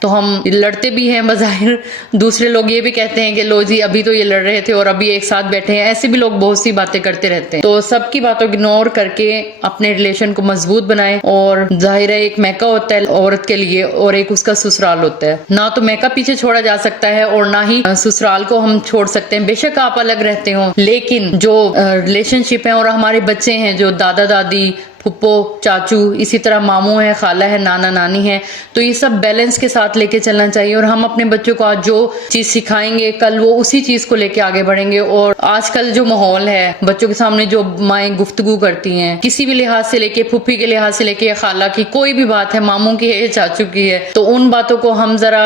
تو ہم لڑتے بھی ہیں بظاہر، دوسرے لوگ یہ بھی کہتے ہیں کہ لو جی ابھی تو یہ لڑ رہے تھے اور ابھی ایک ساتھ بیٹھے ہیں، ایسے بھی لوگ بہت سی باتیں کرتے رہتے ہیں. تو سب کی باتوں کو اگنور کر کے اپنے ریلیشن کو مضبوط بنائیں. اور ظاہر ہے ایک میکا ہوتا ہے عورت کے لیے اور ایک اس کا سسرال ہوتا ہے. نہ تو میکا پیچھے چھوڑا جا سکتا ہے اور نہ ہی سسرال کو ہم چھوڑ سکتے ہیں. بے شک آپ الگ رہتے ہوں، لیکن جو ریلیشن شپ ہیں اور ہمارے بچے ہیں جو دادا دادی، پھپھو، چاچو، اسی طرح ماموں ہے، خالہ ہے، نانا نانی ہے، تو یہ سب بیلنس کے ساتھ لے کے چلنا چاہیے. اور ہم اپنے بچوں کو آج جو چیز سکھائیں گے کل وہ اسی چیز کو لے کے آگے بڑھیں گے. اور آج کل جو ماحول ہے، بچوں کے سامنے جو مائیں گفتگو کرتی ہیں کسی بھی لحاظ سے لے کے، پھپھی کے لحاظ سے لے کے، خالہ کی کوئی بھی بات ہے، ماموں کی ہے، چاچو کی ہے، تو ان باتوں کو ہم ذرا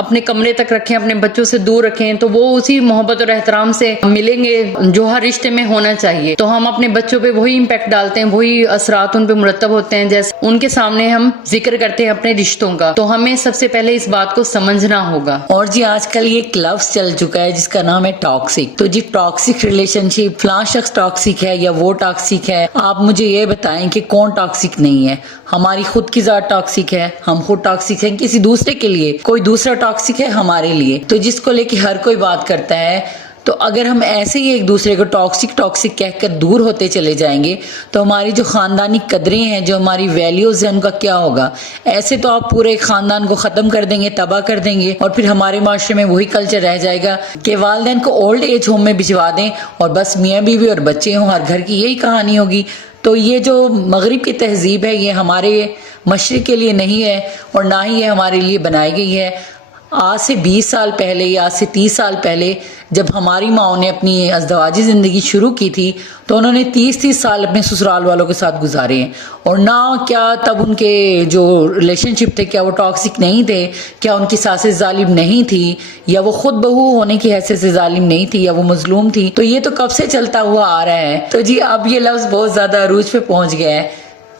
اپنے کمرے تک رکھیں، اپنے بچوں سے دور رکھیں، تو وہ اسی محبت اور احترام سے ملیں گے جو ہر رشتے میں ہونا چاہیے. تو ہم اپنے بچوں پہ وہی امپیکٹ ڈالتے ہیں، وہی اثرات ان پہ مرتب ہوتے ہیں جیسے ان کے سامنے ہم ذکر کرتے ہیں اپنے رشتوں کا. تو ہمیں سب سے پہلے اس بات کو سمجھنا ہوگا. اور جی آج کل یہ ایک لفظ چل چکا ہے جس کا نام ہے ٹاکسک. تو جی ٹاکسک ریلیشن شپ، فلاں شخص ٹاکسک ہے یا وہ ٹاکسک ہے، آپ مجھے یہ بتائیں کہ کون ٹاکسک نہیں ہے؟ ہماری خود کی ذات ٹاکسک ہے، ہم خود ٹاکسک ہیں کسی دوسرے کے لیے، کوئی دوسرا ٹاکسک ہے ہمارے لیے. تو جس کو لے کے ہر کوئی بات کرتا ہے، تو اگر ہم ایسے ہی ایک دوسرے کو ٹاکسک کہہ کر دور ہوتے چلے جائیں گے تو ہماری جو خاندانی قدریں ہیں، جو ہماری ویلیوز ہیں، ان کا کیا ہوگا؟ ایسے تو آپ پورے خاندان کو ختم کر دیں گے، تباہ کر دیں گے، اور پھر ہمارے معاشرے میں وہی کلچر رہ جائے گا کہ والدین کو اولڈ ایج ہوم میں بھجوا دیں اور بس میاں بیوی اور بچے ہوں، ہر گھر کی یہی کہانی ہوگی. تو یہ جو مغرب کی تہذیب ہے یہ ہمارے مشرق کے لیے نہیں ہے اور نہ ہی یہ ہمارے لیے بنائی گئی ہے. آج سے 20 سال پہلے یا آج سے 30 سال پہلے جب ہماری ماؤں نے اپنی ازدواجی زندگی شروع کی تھی تو انہوں نے 30 سال اپنے سسرال والوں کے ساتھ گزارے ہیں. اور نہ کیا تب ان کے جو ریلیشن شپ تھے کیا وہ ٹاکسک نہیں تھے، کیا ان کی ساسیں ظالم نہیں تھی، یا وہ خود بہو ہونے کی حیثیت سے ظالم نہیں تھی، یا وہ مظلوم تھی. تو یہ تو کب سے چلتا ہوا آ رہا ہے. تو جی اب یہ لفظ بہت زیادہ عروج پہ پہنچ گیا ہے.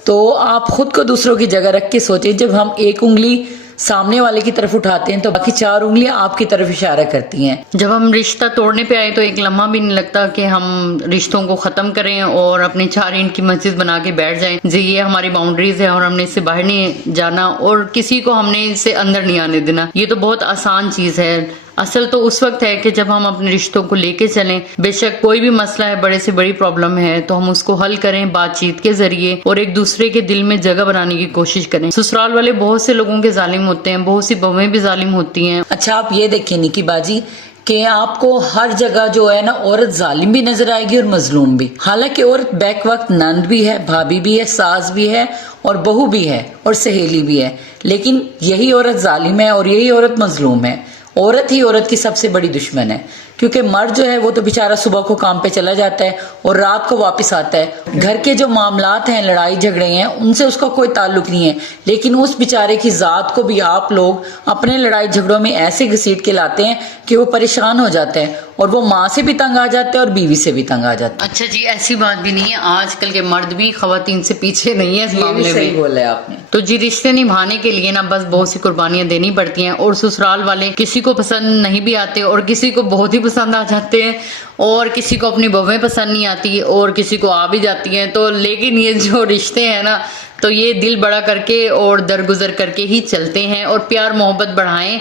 تو آپ خود کو دوسروں کی جگہ رکھ کے سوچیں، جب ہم ایک انگلی سامنے والے کی طرف اٹھاتے ہیں تو باقی 4 انگلیاں آپ کی طرف اشارہ کرتی ہیں. جب ہم رشتہ توڑنے پہ آئے تو ایک لمحہ بھی نہیں لگتا کہ ہم رشتوں کو ختم کریں اور اپنے 4 اینٹ کی مسجد بنا کے بیٹھ جائیں جی یہ ہماری باؤنڈریز ہے اور ہم نے اس سے باہر نہیں جانا اور کسی کو ہم نے اس سے اندر نہیں آنے دینا. یہ تو بہت آسان چیز ہے. اصل تو اس وقت ہے کہ جب ہم اپنے رشتوں کو لے کے چلیں. بے شک کوئی بھی مسئلہ ہے، بڑے سے بڑی پرابلم ہے، تو ہم اس کو حل کریں بات چیت کے ذریعے اور ایک دوسرے کے دل میں جگہ بنانے کی کوشش کریں. سسرال والے بہت سے لوگوں کے ظالم ہوتے ہیں، بہت سی بہویں بھی ظالم ہوتی ہیں. اچھا آپ یہ دیکھیں نکی باجی کہ آپ کو ہر جگہ جو ہے نا عورت ظالم بھی نظر آئے گی اور مظلوم بھی. حالانکہ عورت بیک وقت نند بھی ہے، بھابھی بھی ہے، ساس بھی ہے اور بہو بھی ہے اور سہیلی بھی ہے، لیکن یہی عورت ظالم ہے اور یہی عورت مظلوم ہے. عورت ہی عورت کی سب سے بڑی دشمن ہے، کیونکہ مرد جو ہے وہ تو بیچارہ صبح کو کام پہ چلا جاتا ہے اور رات کو واپس آتا ہے. گھر کے جو معاملات ہیں، لڑائی جھگڑے ہیں، ان سے اس کا کوئی تعلق نہیں ہے، لیکن اس بیچارے کی ذات کو بھی آپ لوگ اپنے لڑائی جھگڑوں میں ایسے گھسیٹ کے لاتے ہیں کہ وہ پریشان ہو جاتے ہیں اور وہ ماں سے بھی تنگ آ جاتے ہیں اور بیوی سے بھی تنگ آ جاتے ہیں. اچھا جی ایسی بات بھی نہیں ہے، آج کل کے مرد بھی خواتین سے پیچھے نہیں ہے اس معاملے میں. صحیح بولا ہے آپ نے. تو جی رشتے نبھانے کے لیے نا بس بہت سی قربانیاں دینی پڑتی ہیں اور سسرال والے کسی کو پسند نہیں بھی آتے اور کسی کو بہت ہی پسند آ جاتے ہیں اور کسی کو اپنی بہویں پسند نہیں آتی اور کسی کو آ بھی جاتی ہیں. تو لیکن یہ جو رشتے ہیں نا تو یہ دل بڑا کر کے اور درگزر کر کے ہی چلتے ہیں اور پیار محبت بڑھائیں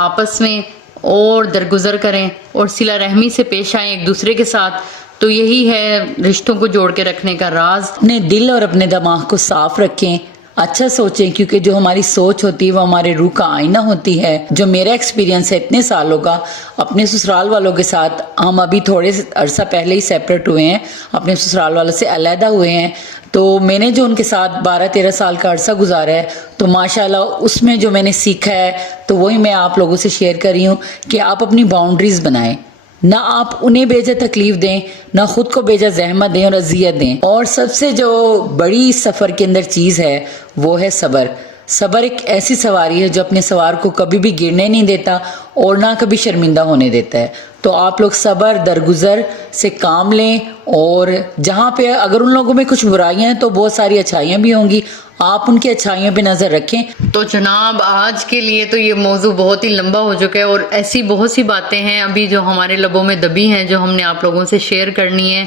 آپس میں اور درگزر کریں اور صلہ رحمی سے پیش آئیں ایک دوسرے کے ساتھ. تو یہی ہے رشتوں کو جوڑ کے رکھنے کا راز. اپنے دل اور اپنے دماغ کو صاف رکھیں، اچھا سوچیں، کیونکہ جو ہماری سوچ ہوتی ہے وہ ہمارے روح کا آئینہ ہوتی ہے. جو میرا ایکسپیرینس ہے اتنے سالوں کا اپنے سسرال والوں کے ساتھ، ہم ابھی تھوڑے عرصہ پہلے ہی سیپریٹ ہوئے ہیں، اپنے سسرال والوں سے علیحدہ ہوئے ہیں. تو میں نے جو ان کے ساتھ 12-13 سال کا عرصہ گزارا ہے تو ماشاءاللہ اس میں جو میں نے سیکھا ہے تو وہی میں آپ لوگوں سے شیئر کر رہی ہوں کہ آپ اپنی باؤنڈریز بنائیں. نہ آپ انہیں بیجا تکلیف دیں، نہ خود کو بیجا زحمت دیں اور اذیت دیں. اور سب سے جو بڑی سفر کے اندر چیز ہے وہ ہے صبر. صبر ایک ایسی سواری ہے جو اپنے سوار کو کبھی بھی گرنے نہیں دیتا اور نہ کبھی شرمندہ ہونے دیتا ہے. تو آپ لوگ صبر درگزر سے کام لیں اور جہاں پہ اگر ان لوگوں میں کچھ برائیاں ہیں تو بہت ساری اچھائیاں بھی ہوں گی، آپ ان کی اچھائیوں پہ نظر رکھیں. تو جناب آج کے لیے تو یہ موضوع بہت ہی لمبا ہو چکا ہے اور ایسی بہت سی باتیں ہیں ابھی جو ہمارے لبوں میں دبی ہیں جو ہم نے آپ لوگوں سے شیئر کرنی ہے.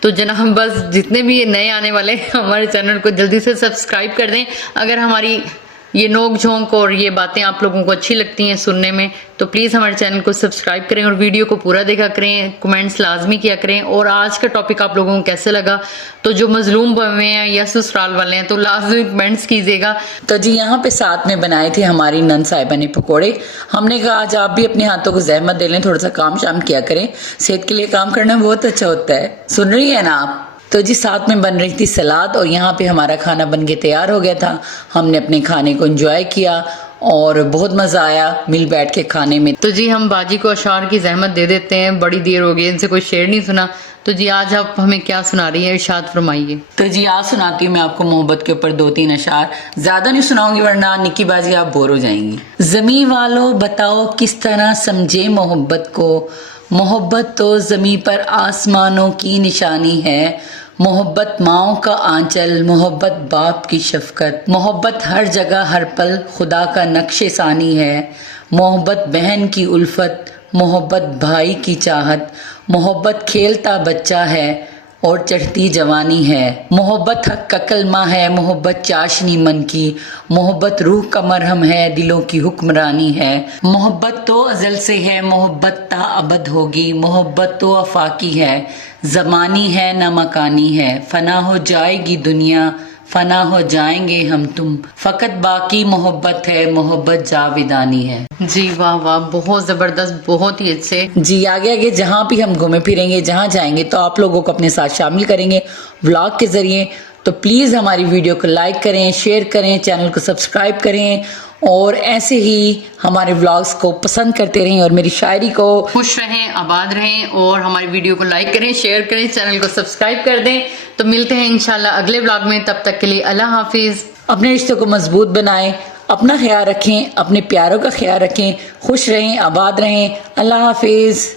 تو جناب بس جتنے بھی نئے آنے والے ہمارے چینل کو جلدی سے سبسکرائب کر دیں. اگر ہماری یہ نوک جھونک اور یہ باتیں آپ لوگوں کو اچھی لگتی ہیں سننے میں تو پلیز ہمارے چینل کو سبسکرائب کریں اور ویڈیو کو پورا دیکھا کریں، کمنٹس لازمی کیا کریں. اور آج کا ٹاپک آپ لوگوں کو کیسے لگا تو جو مظلوم ہوئے ہیں یا سسرال والے ہیں تو لازمی کمنٹس کیجیے گا. تو جی یہاں پہ ساتھ میں بنائے تھے ہماری نند صاحبہ نے پکوڑے. ہم نے کہا آج آپ بھی اپنے ہاتھوں کو زحمت دے لیں، تھوڑا سا کام شام کیا کریں، صحت کے لیے کام کرنا بہت اچھا ہوتا ہے. سن رہی ہیں نا آپ؟ تو جی ساتھ میں بن رہی تھی سلاد اور یہاں پہ ہمارا کھانا بن کے تیار ہو گیا تھا. ہم نے اپنے کھانے کو انجوائے کیا اور بہت مزہ آیا مل بیٹھ کے کھانے میں. تو جی ہم باجی کو اشعار کی زحمت دے دیتے ہیں، بڑی دیر ہو گئی ان سے کوئی شعر نہیں سنا. تو جی آج آپ ہمیں کیا سنا رہی ہیں، ارشاد فرمائیے. تو جی آج سناتی ہوں میں آپ کو محبت کے اوپر 2-3 اشعار. زیادہ نہیں سناؤں گی ورنہ نکی باجی آپ بور ہو جائیں گی. زمیں والو بتاؤ کس طرح سمجھے محبت کو، محبت تو زمیں پر آسمانوں کی نشانی ہے. محبت ماؤں کا آنچل، محبت باپ کی شفقت، محبت ہر جگہ ہر پل خدا کا نقش ثانی ہے. محبت بہن کی الفت، محبت بھائی کی چاہت، محبت کھیلتا بچہ ہے اور چڑھتی جوانی ہے. محبت حق کا کلمہ ہے، محبت چاشنی من کی، محبت روح کا مرہم ہے، دلوں کی حکمرانی ہے. محبت تو ازل سے ہے، محبت تا ابد ہوگی، محبت تو آفاقی ہے، زمانی ہے نہ مکانی ہے. فنا ہو جائے گی دنیا، فنا ہو جائیں گے ہم تم، فقط باقی محبت ہے، محبت جاویدانی ہے. جی واہ واہ، بہت زبردست، بہت ہی اچھے. جی آگے آگے جہاں بھی ہم گھومے پھریں گے، جہاں جائیں گے تو آپ لوگوں کو اپنے ساتھ شامل کریں گے ولاگ کے ذریعے. تو پلیز ہماری ویڈیو کو لائک کریں، شیئر کریں، چینل کو سبسکرائب کریں اور ایسے ہی ہمارے ولاگز کو پسند کرتے رہیں اور میری شاعری کو خوش رہیں، آباد رہیں اور ہماری ویڈیو کو لائک کریں، شیئر کریں، چینل کو سبسکرائب کر دیں. تو ملتے ہیں انشاءاللہ اگلے ولاگ میں، تب تک کے لیے اللہ حافظ. اپنے رشتوں کو مضبوط بنائیں، اپنا خیال رکھیں، اپنے پیاروں کا خیال رکھیں، خوش رہیں، آباد رہیں. اللہ حافظ.